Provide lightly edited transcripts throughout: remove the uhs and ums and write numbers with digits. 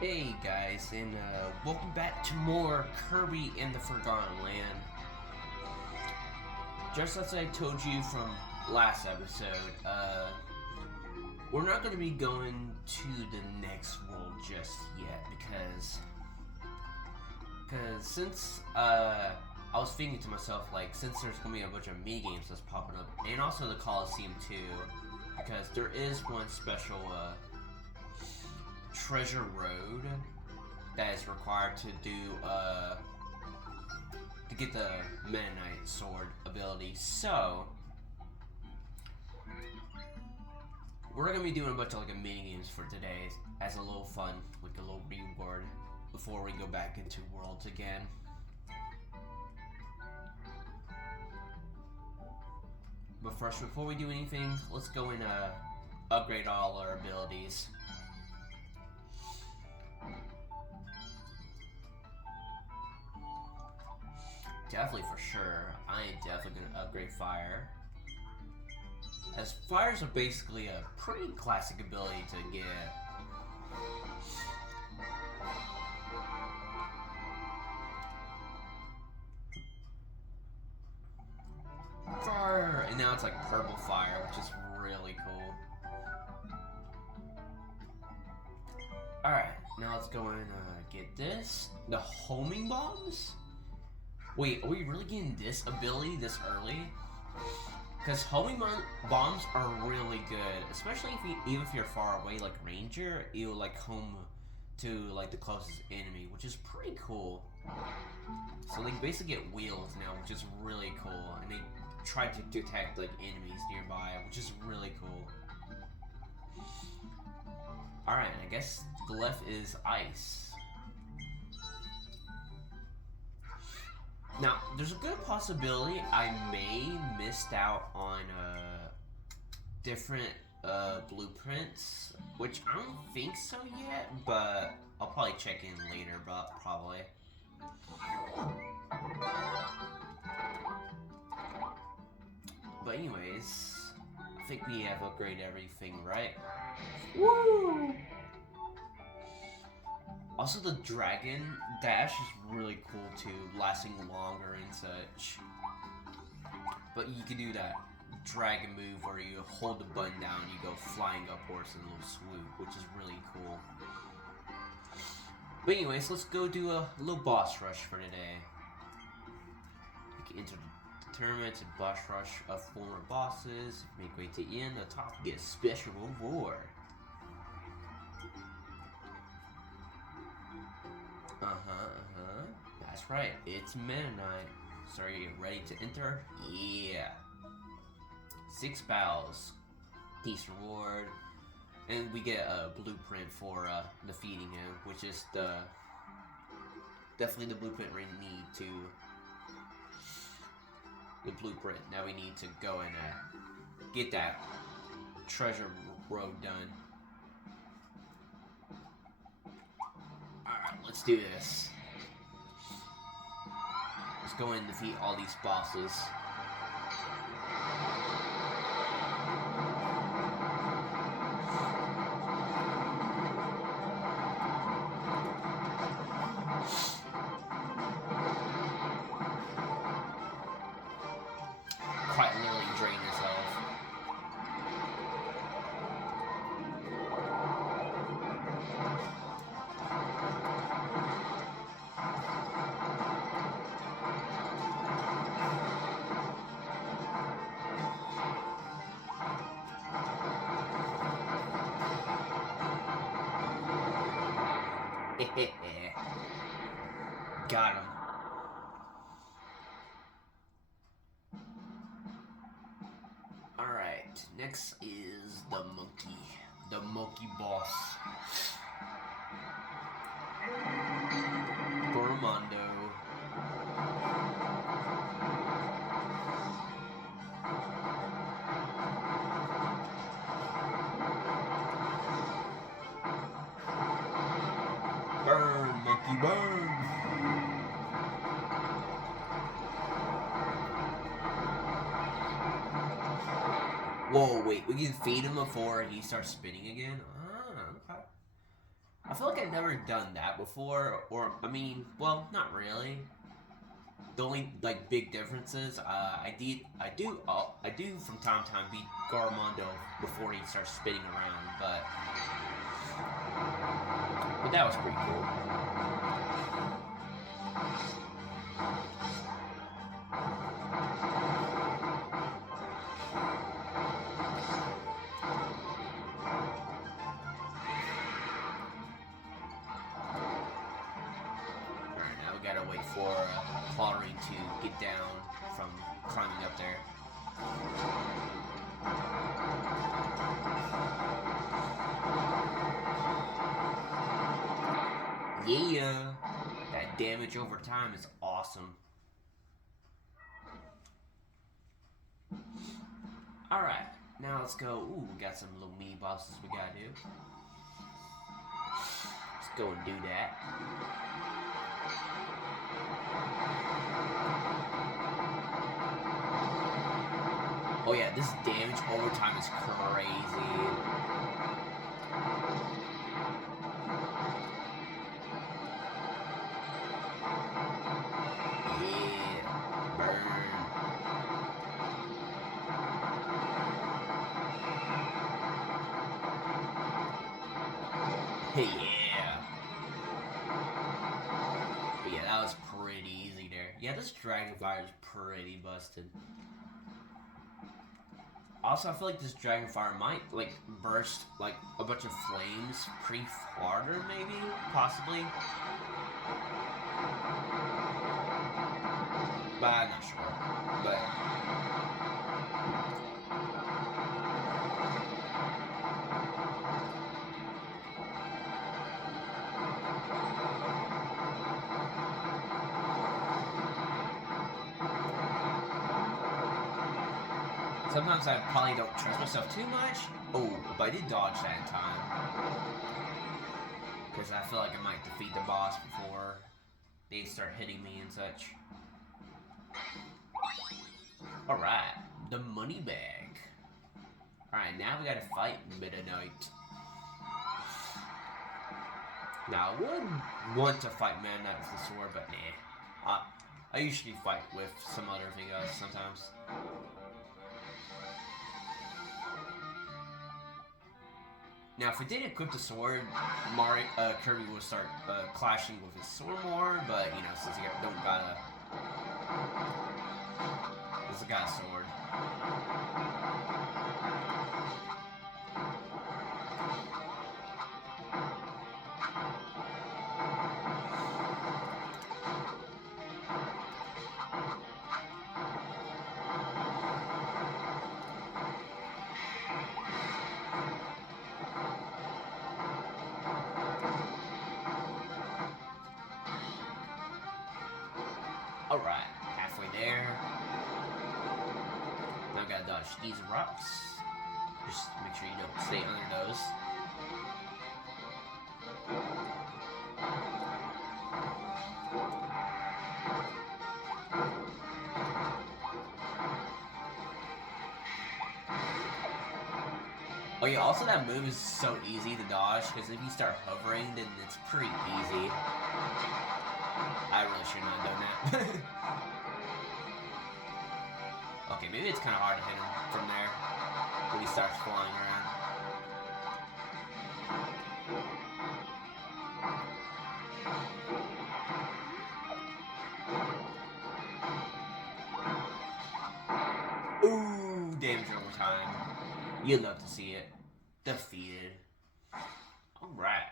Hey guys, and welcome back to more Kirby in the Forgotten Land. Just as I told you from last episode, we're not going to be going to the next world just yet because since I was thinking to myself, like, since there's going to be a bunch of minigames that's popping up, and also the Coliseum too, because there is one special treasure road that is required to do to get the Mennonite sword ability. So we're gonna be doing a bunch of like mini games for today as a little fun, like a little reward before we go back into worlds again. But first, before we do anything, let's go and upgrade all our abilities. Definitely, for sure, I am definitely going to upgrade Fire. As Fire's basically a pretty classic ability to get. Fire! And now it's like Purple Fire, which is really cool. Alright, now let's go and get this. The homing bombs? Wait, are we really getting this ability this early? Because homing bombs are really good, especially even if you're far away, like Ranger, you'll like home to like the closest enemy, which is pretty cool. So they basically get wheels now, which is really cool, and they try to detect like enemies nearby, which is really cool. All right, I guess the left is ice. Now, there's a good possibility I may missed out on different blueprints, which I don't think so yet, but I'll probably check in later, but probably. But anyways, I think we have upgraded everything, right? Woo! Also, the dragon dash is really cool too, lasting longer and such. But you can do that dragon move where you hold the button down, you go flying upwards in a little swoop, which is really cool. But anyways, let's go do a little boss rush for today. You can enter the tournament and boss rush of former bosses, make way to the end, the top get a special reward. That's right, it's Mennonite. So are you ready to enter? Yeah. 6 battles. Decent reward. And we get a blueprint for defeating him, which is definitely the blueprint we need to... The blueprint. Now we need to go and get that treasure road done. Alright, let's do this. Let's go and defeat all these bosses. Quite literally drain yourself. Got him. Alright, next is the monkey boss. Gormondo. Burn, monkey, burn! Whoa, wait, we can feed him before he starts spinning again? Ah, okay. I feel like I've never done that before, or I mean, well, not really. The only like big differences, I do from time to time beat Garmondo before he starts spinning around, but that was pretty cool. Alright, now we gotta wait for Clawring to get down from climbing up there. Yeah! That damage over time is awesome. Alright, now let's go. Ooh, we got some little mini bosses we gotta do. Let's go and do that. Oh yeah, this damage over time is crazy. Yeah, burn. Hey, yeah. But yeah, that was pretty easy there. Yeah, this Dragon Fire is pretty busted. Also, I feel like this Dragon Fire might, like, burst, like, a bunch of flames pretty harder, maybe? Possibly? But I'm not sure. But... sometimes I probably don't trust myself too much. Oh, but I did dodge that in time. Because I feel like I might defeat the boss before they start hitting me and such. Alright, the money bag. Alright, now we gotta fight Meta Knight. Now, I would want to fight Meta Knight with the sword, but nah. I usually fight with some other thing sometimes. Now, if we didn't equip the sword, Kirby will start clashing with his sword more, but, you know, since he don't got a... This got a sword. Alright, halfway there. Now I gotta dodge these rocks. Just make sure you don't stay under those. Oh yeah, also that move is so easy to dodge, because if you start hovering, then it's pretty easy. I really should not have done that. Okay, maybe it's kind of hard to hit him from there when he starts flying around. Ooh, damage over time. You'd love to see it. Defeated. Alright.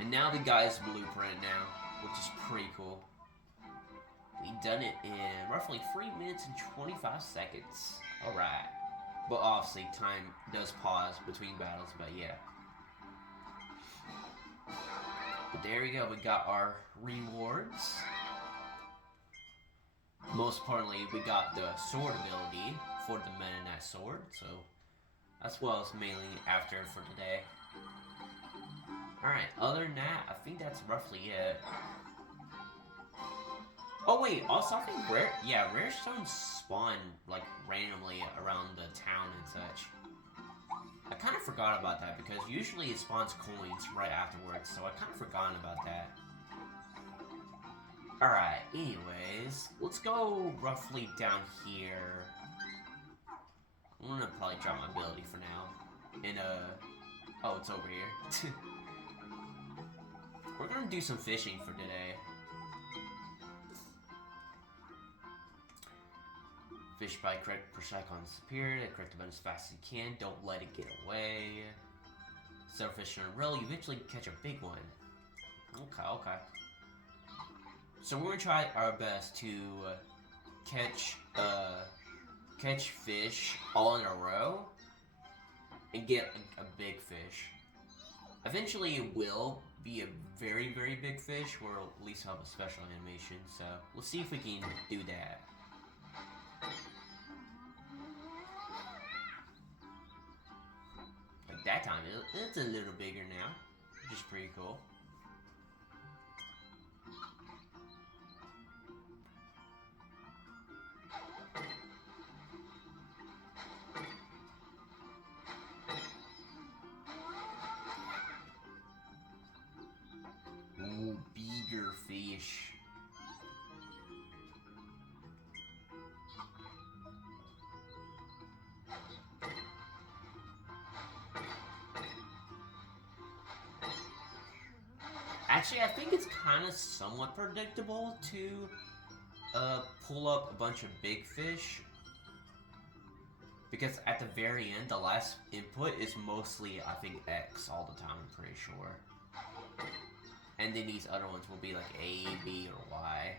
And now the guy's blueprint now, which is pretty cool. We've done it in roughly 3 minutes and 25 seconds. Alright. But obviously time does pause between battles, but yeah. But there we go, we got our rewards. Most importantly, we got the sword ability for the Meta Knight sword, so that's what I was mainly after for today. Alright, other than that, I think that's roughly it. Oh wait, also I think rare stones spawn like randomly around the town and such. I kind of forgot about that because usually it spawns coins right afterwards, so I kind of forgotten about that. Alright, anyways, let's go roughly down here. I'm gonna probably drop my ability for now. And, oh, it's over here. We're gonna do some fishing for today. Fish by correct per cycle disappeared. Correct the button as fast as you can. Don't let it get away. Several fish in a row. You eventually catch a big one. Okay, okay. So we're gonna try our best to catch fish all in a row and get a big fish. Eventually, it will be a very, very big fish, or at least have a special animation. So let's see if we can do that. Like that time, it's a little bigger now, which is pretty cool. Ooh, bigger fish. Actually, I think it's kind of somewhat predictable to pull up a bunch of big fish. Because at the very end, the last input is mostly, I think, X all the time, I'm pretty sure. And then these other ones will be like A, B, or Y.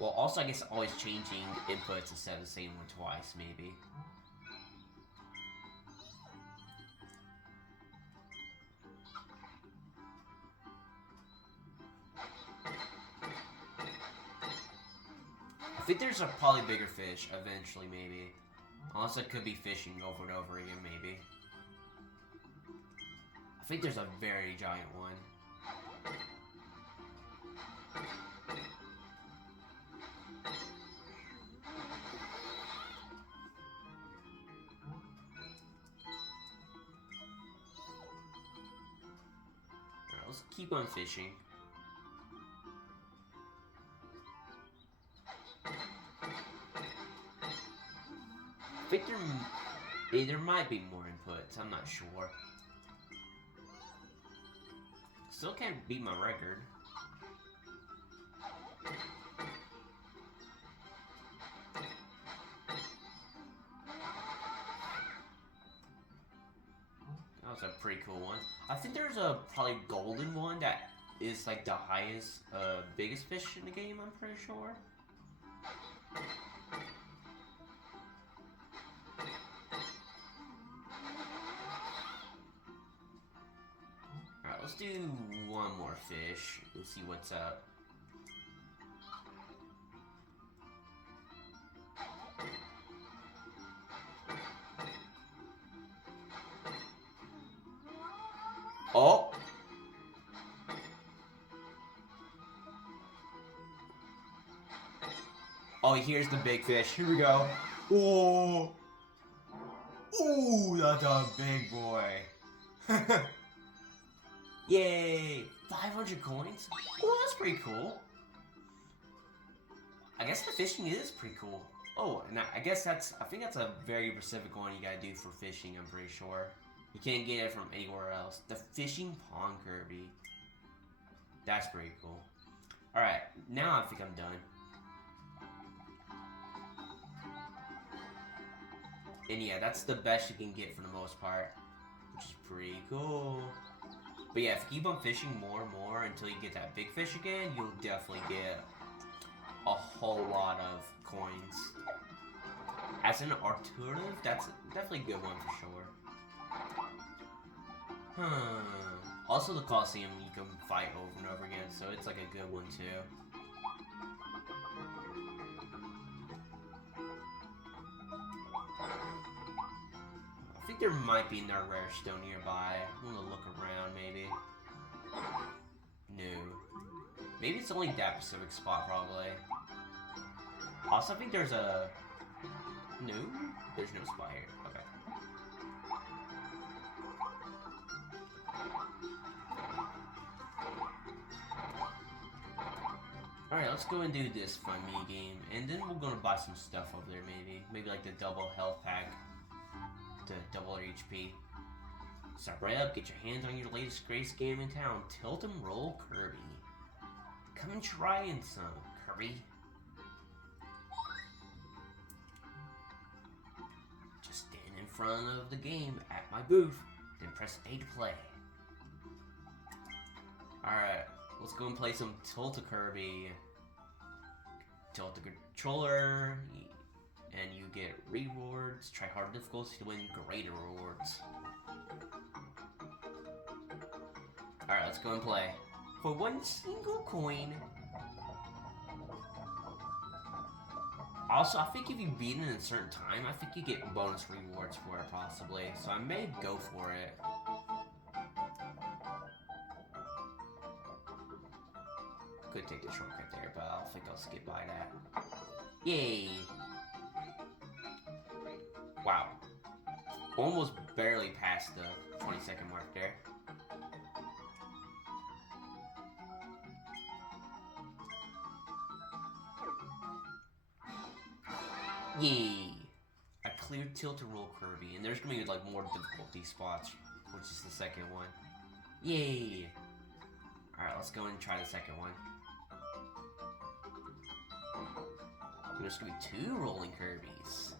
Well, also, I guess always changing inputs instead of the same one twice, maybe. I think there's a probably bigger fish eventually, maybe. Also, it could be fishing over and over again, maybe. I think there's a very giant one. Alright, let's keep on fishing. I think there might be more inputs, I'm not sure. Still can't beat my record. That was a pretty cool one. I think there's a probably golden one that is like the highest, biggest fish in the game, I'm pretty sure. Alright, let's do one more fish. Let's see what's up. Oh! Oh, here's the big fish. Here we go. Oh! Ooh, that's a big boy. Yay! 500 coins? Oh, that's pretty cool. I guess the fishing is pretty cool. Oh, and I guess I think that's a very specific one you gotta do for fishing, I'm pretty sure. You can't get it from anywhere else. The fishing pond Kirby. That's pretty cool. Alright, now I think I'm done. And yeah, that's the best you can get for the most part. Which is pretty cool. But yeah, if you keep on fishing more and more until you get that big fish again, you'll definitely get a whole lot of coins. As an alternative, that's definitely a good one for sure. Also the Coliseum you can fight over and over again, so it's like a good one too. I think there might be another rare stone nearby. I'm gonna look around, maybe. No. Maybe it's only that specific spot, probably. Also, I think there's a... No? There's no spot here. Okay. let's go and do this fun mini game, and then we're gonna buy some stuff over there. Maybe like the double health pack, to double our HP. Start right up, get your hands on your latest greatest game in town, Tilt 'em Roll Kirby. Come and try in some, Kirby. Just stand in front of the game at my booth, then press A to play. Alright, let's go and play some Tilt-A-Kirby. Tilt the controller, and you get rewards. Try harder difficulty to win greater rewards. Alright, let's go and play. For one single coin. Also, I think if you beat it in a certain time, I think you get bonus rewards for it, possibly. So I may go for it. Could take the shortcut there, but I think I'll skip by that. Yay! Wow. Almost barely passed the 20-second mark there. Yay! I cleared Tilt-A-Roll Kirby, and there's gonna be like more difficulty spots, which is the second one. Yay! Alright, let's go and try the second one. There's gonna be 2 rolling Kirbys.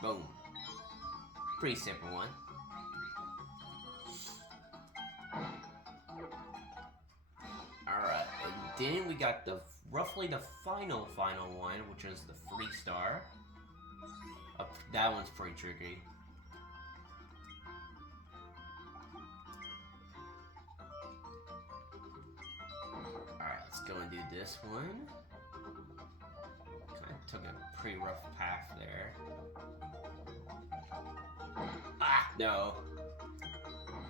Boom. Pretty simple one. Alright, and then we got roughly the final one, which is the 3-star. That one's pretty tricky. Alright, let's go and do this one. Kind of took a pretty rough path there. Ah, no.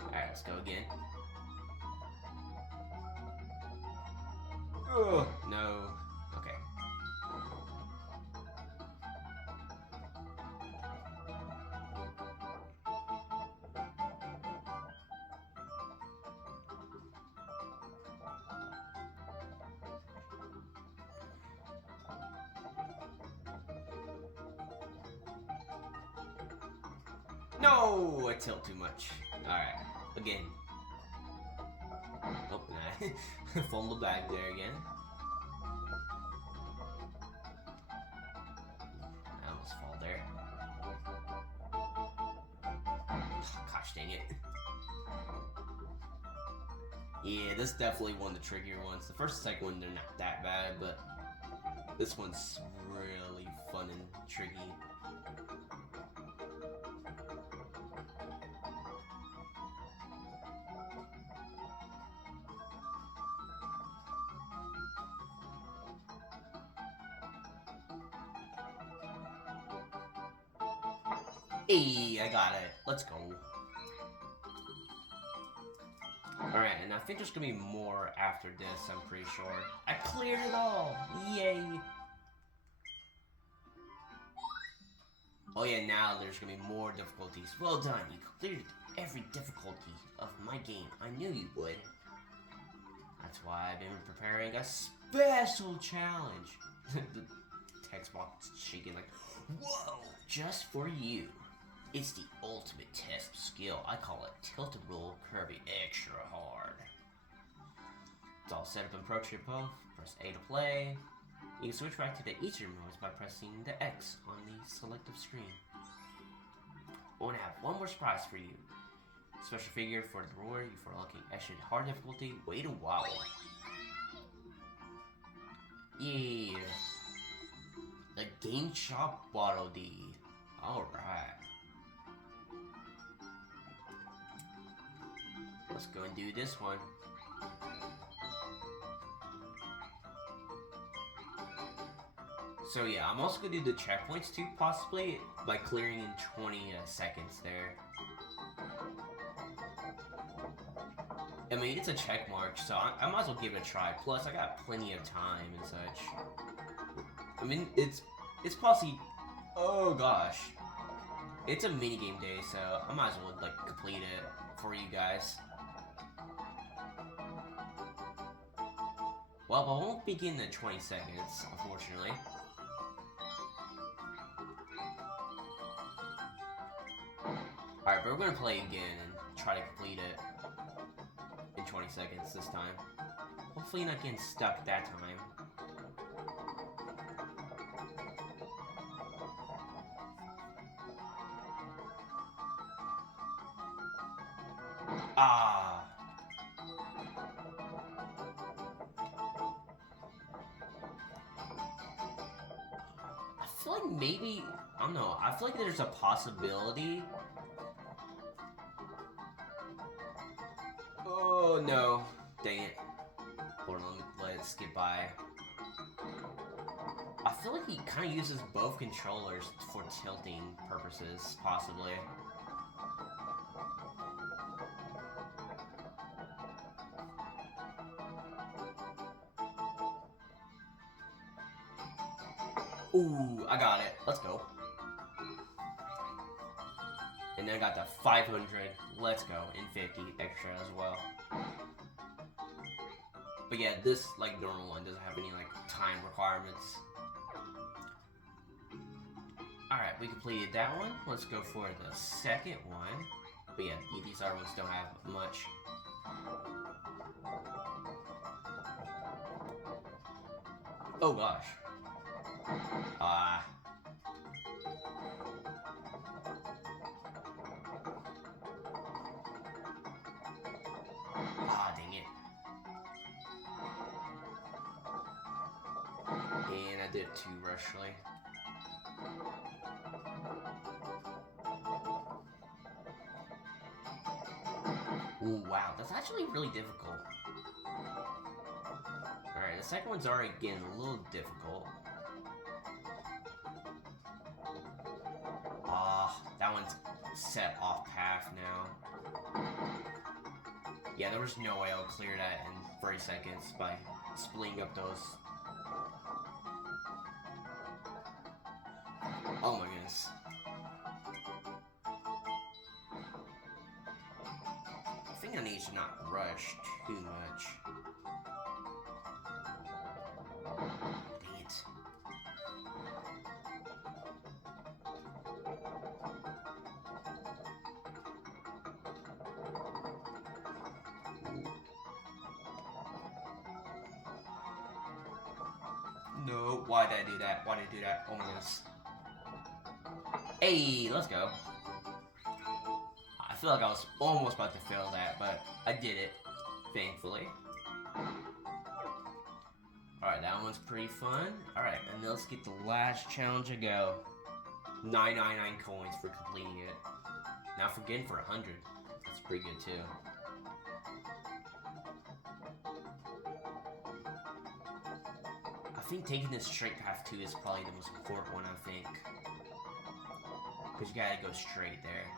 Alright, let's go again. Oh, no. Okay. No, I tilt too much. Alright, again. Oh, nah. Fumbled back there again. I almost fall there. Gosh dang it. Yeah, this is definitely one of the trickier ones. The first and second one, they're not that bad, but this one's really fun and tricky. Hey, I got it. Let's go. Alright, and I think there's gonna be more after this, I'm pretty sure. I cleared it all! Yay! Oh yeah, now there's gonna be more difficulties. Well done, you cleared every difficulty of my game. I knew you would. That's why I've been preparing a special challenge. The text box is shaking like, whoa, just for you. It's the ultimate test of skill. I call it Tilt-A-Roll Kirby Extra Hard. It's all set up in Pro Trip Puff. Press A to play. You can switch back to the easier modes by pressing the X on the selective screen. I want to have one more surprise for you. Special figure for the reward for unlocking extra hard difficulty. Wait a while. Yeah. The Game Shop Waddle Dee. Alright. Let's go and do this one. So yeah, I'm also going to do the checkpoints too, possibly, by clearing in 20 seconds there. I mean, it's a check mark, so I might as well give it a try. Plus, I got plenty of time and such. I mean, it's possibly Oh gosh. It's a minigame day, so I might as well like complete it for you guys. Well, I won't begin in 20 seconds, unfortunately. Alright, but we're gonna play again and try to complete it in 20 seconds this time. Hopefully not getting stuck that time. Ah! I feel like maybe, I don't know, I feel like there's a possibility. Oh no, dang it. Hold on, let it skip by. I feel like he kind of uses both controllers for tilting purposes, possibly. Ooh, I got it. Let's go. And then I got the 500. Let's go. And 50 extra as well. But yeah, this, like, normal one doesn't have any, like, time requirements. Alright, we completed that one. Let's go for the second one. But yeah, these other ones don't have much. Oh gosh. Ah. Ah, dang it. And I did it too rushly. Ooh, wow, that's actually really difficult. Alright, the second one's already getting a little difficult. Ah, that one's set off path now. Yeah, there was no way I would clear that in 30 seconds by splitting up those. Oh my goodness. I think I need to not rush too much. Dang it. No, why did I do that? Why did I do that? Oh my goodness. Hey, let's go. I feel like I was almost about to fail that, but I did it, thankfully. Alright, that one's pretty fun. Alright, and let's get the last challenge to go. 999 coins for completing it. Now forgetting for 100. That's pretty good too. I think taking this straight path too is probably the most important one, I think. Because you gotta go straight there.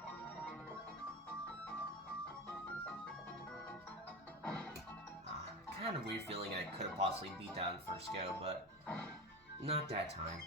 Kind of weird feeling I could have possibly beat that in first go, but not that time.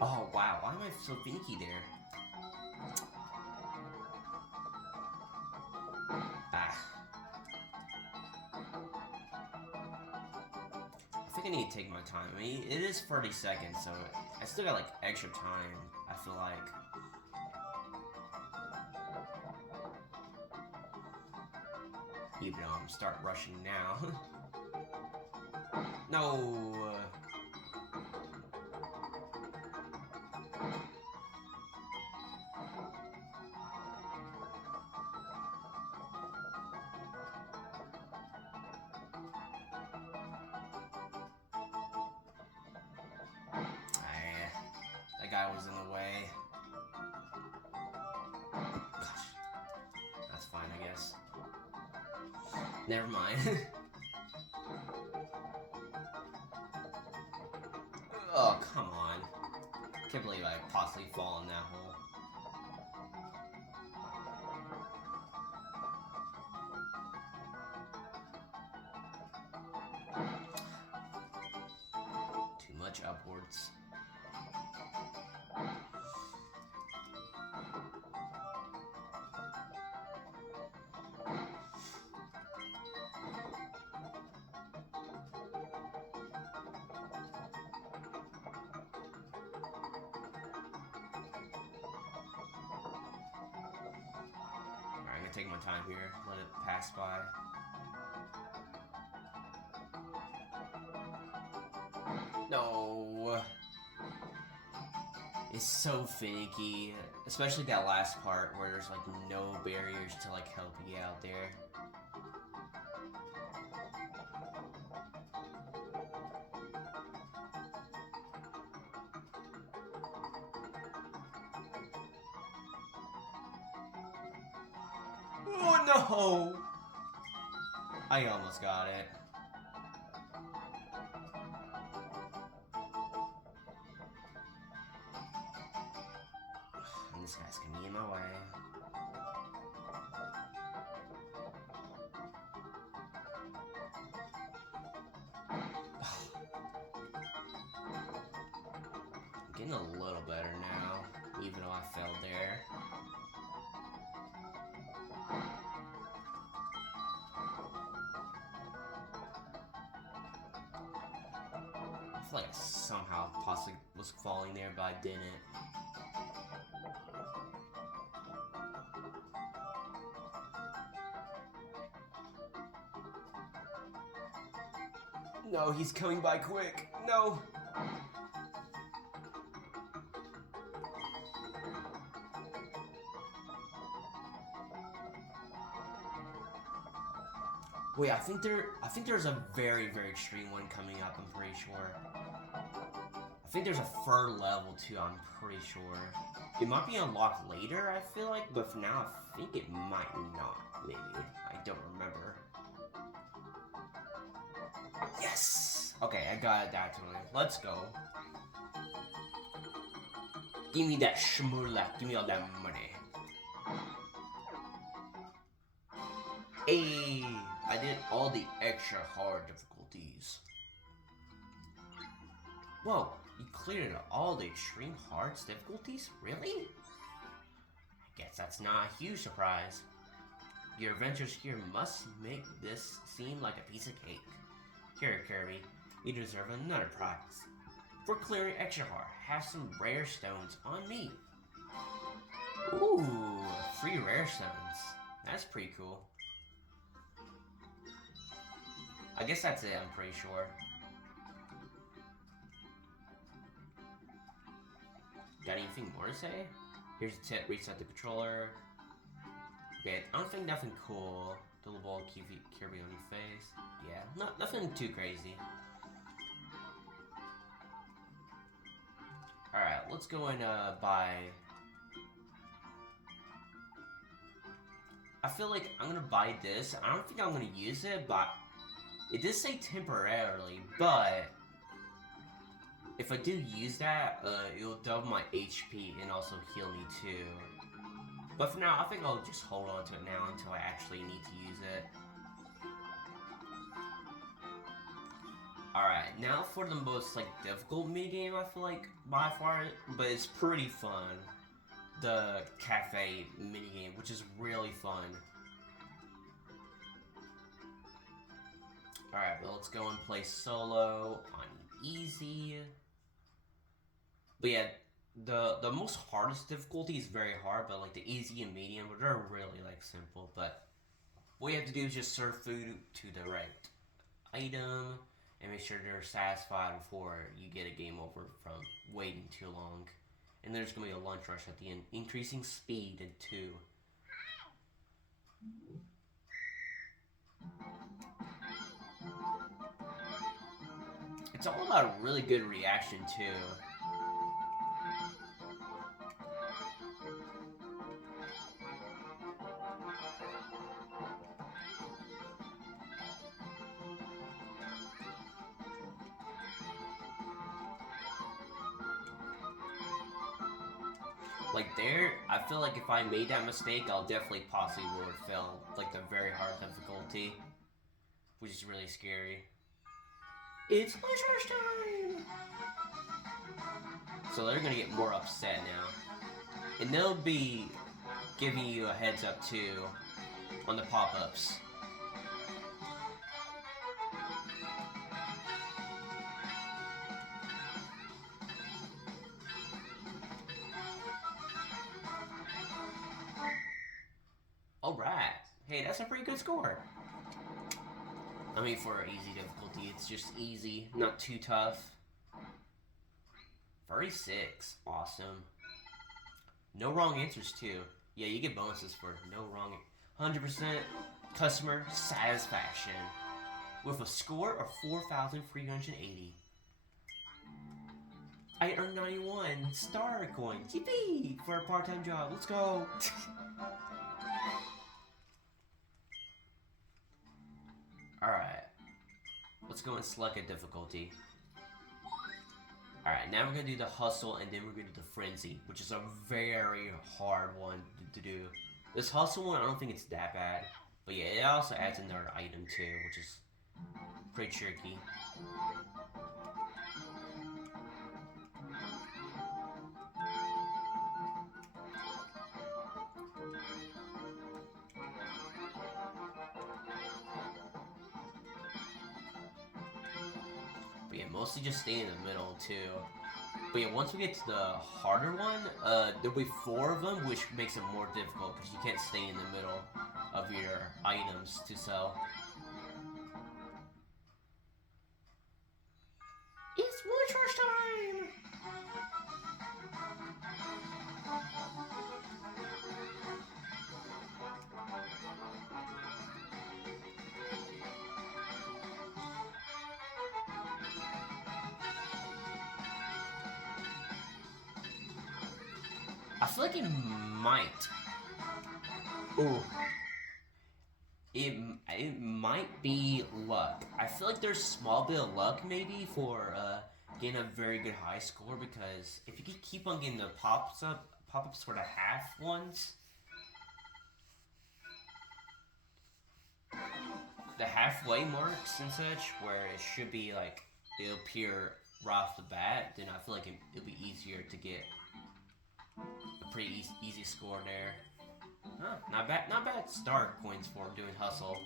Oh wow, why am I so finicky there? Ah. I think I need to take my time. I mean, it is 30 seconds, so I still got like extra time, I feel like. Even though I'm start rushing now. No. was in the way. Gosh. That's fine, I guess. Never mind. Oh, come on. Can't believe I possibly fall in that hole. Too much upwards. Take my time here, let it pass by. No. It's so finicky, especially that last part where there's like no barriers to like help you out there. Oh no! I almost got it. And this guy's gonna be in my way. I'm getting a little better now, even though I failed there. I feel like I somehow possibly was falling there, but I didn't. No, he's coming by quick. No. Wait, I think there's a very, very extreme one coming up, I'm pretty sure. I think there's a fur level too, I'm pretty sure. It might be unlocked later, I feel like, but for now I think it might not, maybe. I don't remember. Yes! Okay, I got it that time. Let's go. Give me that shmurlak, give me all that money. Hey, I did all the extra hard difficulties. Whoa, you cleared all the extreme hard difficulties? Really? I guess that's not a huge surprise. Your adventures here must make this seem like a piece of cake. Here, Kirby, you deserve another prize. For clearing extra hard, have some rare stones on me. Ooh, free rare stones. That's pretty cool. I guess that's it, I'm pretty sure. Got anything more to say? Here's a tip, reset the controller. Okay, I don't think nothing cool. The little ball Kirby on your face. Yeah, nothing too crazy. Alright, let's go and buy... I feel like I'm gonna buy this. I don't think I'm gonna use it, but... It did say temporarily, but... If I do use that, it'll double my HP and also heal me too. But for now, I think I'll just hold on to it now until I actually need to use it. Alright, now for the most like difficult minigame, I feel like by far, but it's pretty fun. The cafe minigame, which is really fun. Alright, well let's go and play solo on easy. But yeah, the most hardest difficulty is very hard, but like the easy and medium, they're really like simple. But what you have to do is just serve food to the right item and make sure they're satisfied before you get a game over from waiting too long. And there's gonna be a lunch rush at the end, increasing speed in 2. It's all about a really good reaction too. Like there, I feel like if I made that mistake, I'll definitely possibly would fail like the very hard difficulty, which is really scary. It's lunch rush time! So they're gonna get more upset now. And they'll be giving you a heads up too on the pop-ups. Alright. Hey, that's a pretty good score. I mean, for easy difficulty, it's just easy, not too tough. 36. Awesome. No wrong answers, too. Yeah, you get bonuses for no wrong. 100% customer satisfaction. With a score of 4,380. I earned 91 star coins. Yippee! For a part-time job. Let's go! Alright. Let's go and select a difficulty. Alright, now we're going to do the hustle, and then we're going to do the frenzy, which is a very hard one to do. This hustle one, I don't think it's that bad. But yeah, it also adds another item too, which is pretty tricky. But yeah, mostly just stay in the middle too. But yeah, once we get to the harder one, there'll be 4 of them, which makes it more difficult because you can't stay in the middle of your items to sell. It's lunch rush time! I feel like it might. Ooh. It might be luck. I feel like there's a small bit of luck maybe for getting a very good high score, because if you keep on getting the pop-ups for the half ones, the halfway marks and such, where it should be like it'll appear right off the bat, then I feel like it'll be easier to get a pretty easy score there. Huh, not bad star coins for doing hustle.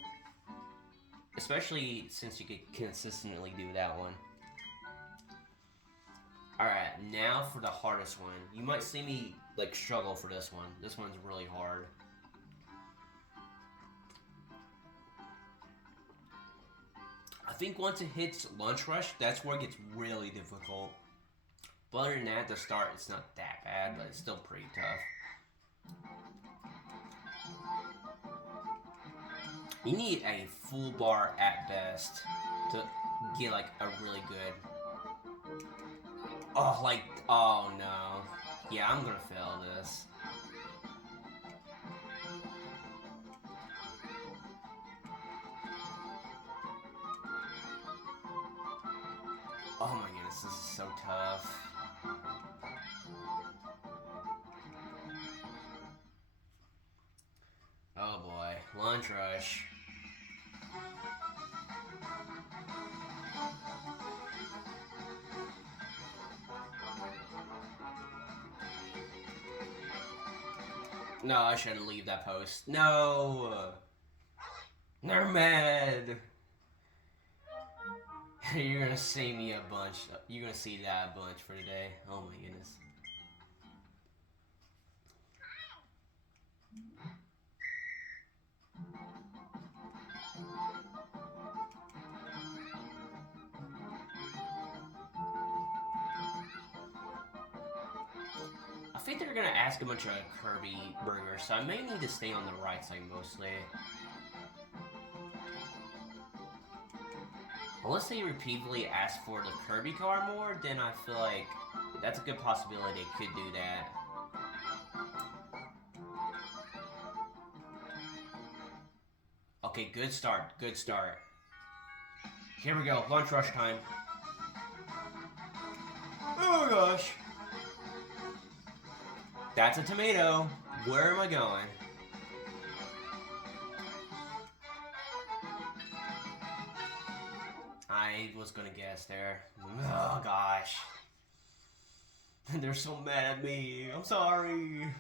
Especially since you could consistently do that one. Alright, now for the hardest one. You might see me like struggle for this one. This one's really hard. I think once it hits lunch rush, that's where it gets really difficult. But other than that, at the start, it's not that bad, but it's still pretty tough. You need a full bar at best to get like a really good. Oh, like, oh no. Yeah, I'm gonna fail this. Oh my goodness, this is so tough. Oh boy, lunch rush. No, I shouldn't leave that post. No! They're mad! You're gonna see me a bunch. You're gonna see that a bunch for today. Oh my goodness. I think they're gonna ask a bunch of Kirby burgers, so I may need to stay on the right side mostly. Unless they repeatedly ask for the Kirby car more, then I feel like that's a good possibility they could do that. Okay, good start, good start. Here we go, lunch rush time. Oh gosh. That's a tomato. Where am I going? I was gonna guess there. Oh gosh. They're so mad at me. I'm sorry.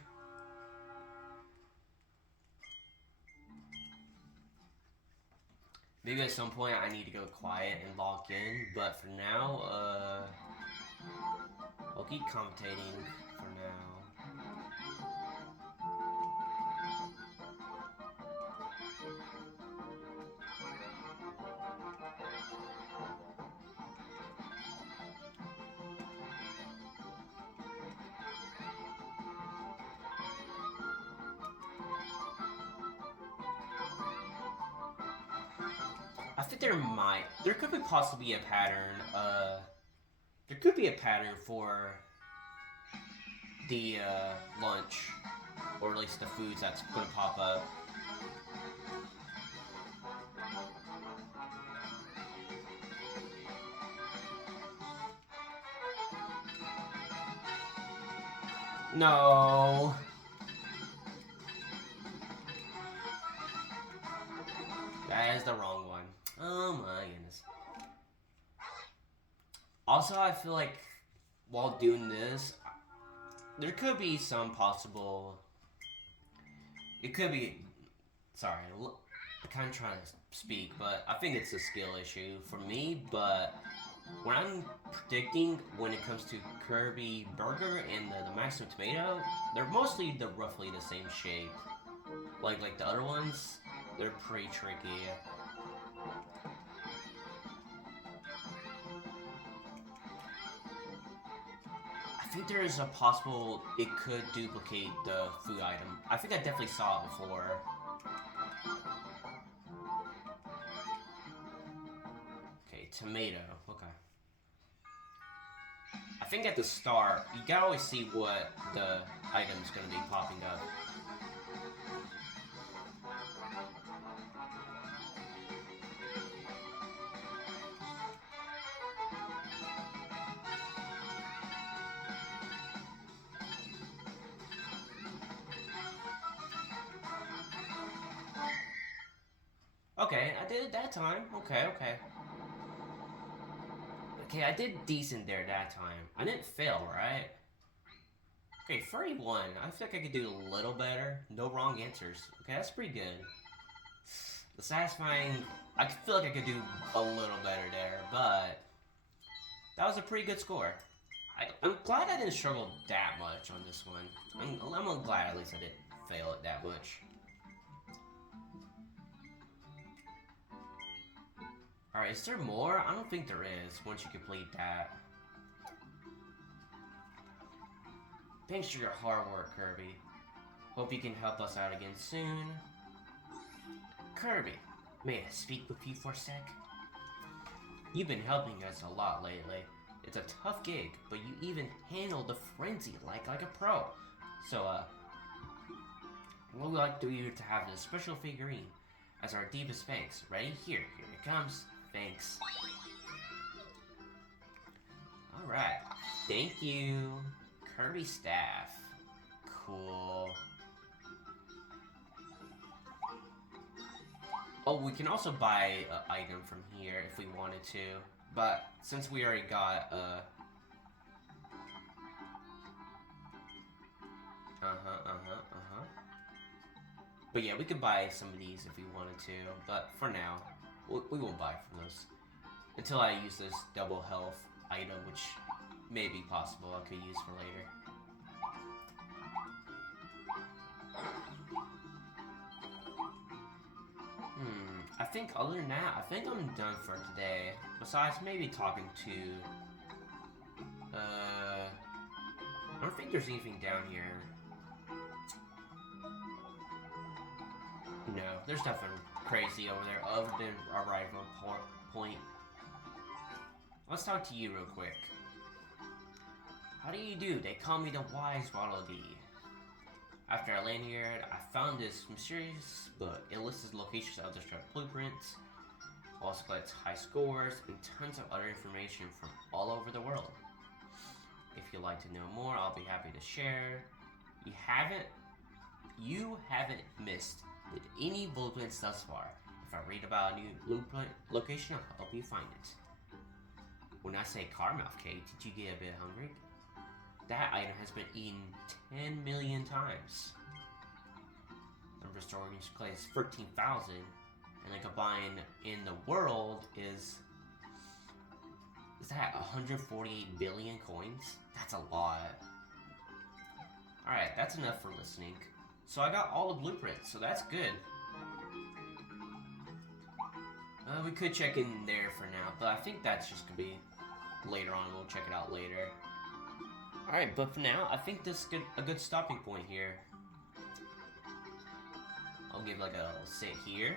Maybe at some point I need to go quiet and log in, but for now, I'll keep commentating for now. I think there could be possibly a pattern, there could be a pattern for the, lunch, or at least the foods that's gonna pop up. No. That is the wrong one. Oh my goodness. Also, I feel like while doing this, there could be some possible. It could be. Sorry, I'm kind of trying to speak, but I think it's a skill issue for me. But when I'm predicting when it comes to Kirby Burger and the Maximum Tomato, they're mostly roughly the same shape. Like the other ones, they're pretty tricky. I think there is a possible it could duplicate the food item. I think I definitely saw it before. Okay, tomato. Okay. I think at the start, you gotta always see what the item's gonna be popping up. Okay, I did it that time. Okay. Okay, I did decent there that time. I didn't fail, right? Okay, 31. I feel like I could do a little better. No wrong answers. Okay, that's pretty good. The satisfying... I feel like I could do a little better there, but... That was a pretty good score. I'm glad I didn't struggle that much on this one. I'm glad at least I didn't fail it that much. Alright, is there more? I don't think there is once you complete that. Thanks for your hard work, Kirby. Hope you can help us out again soon. Kirby, may I speak with you for a sec? You've been helping us a lot lately. It's a tough gig, but you even handled the frenzy like a pro. So, what we'd like to you to have this special figurine as our deepest thanks. Ready? Here it comes. Thanks. Alright. Thank you. Kirby staff. Cool. Oh, we can also buy an item from here if we wanted to. But since we already got But yeah, we could buy some of these if we wanted to. But for now, we won't buy from those. Until I use this double health item, which may be possible I could use for later. I think other than that, I think I'm done for today. Besides maybe talking to... I don't think there's anything down here. No, there's nothing crazy over there other than arrival point. Let's talk to you real quick. How do you do? They call me the Wise Waddle Dee. After I landed here, I found this mysterious book. It lists locations of destructive blueprints, also collects high scores, and tons of other information from all over the world. If you'd like to know more, I'll be happy to share. You haven't missed any blueprints thus far. If I read about a new blueprint location, I'll help you find it. When I say Carmouth Cake, did you get a bit hungry? That item has been eaten 10 million times. Number of storage clay is 13,000, and the combined in the world is that 148 billion coins? That's a lot. Alright, that's enough for listening. So I got all the blueprints, so that's good. We could check in there for now, but I think that's just gonna be later on. We'll check it out later. Alright, but for now, I think this is a good stopping point here. I'll give like a little sit here.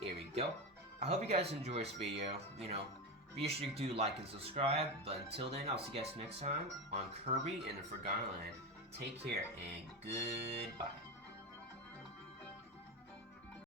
Here we go. I hope you guys enjoy this video. You know, be sure to like and subscribe. But until then, I'll see you guys next time on Kirby and the Forgotten Land. Take care and goodbye.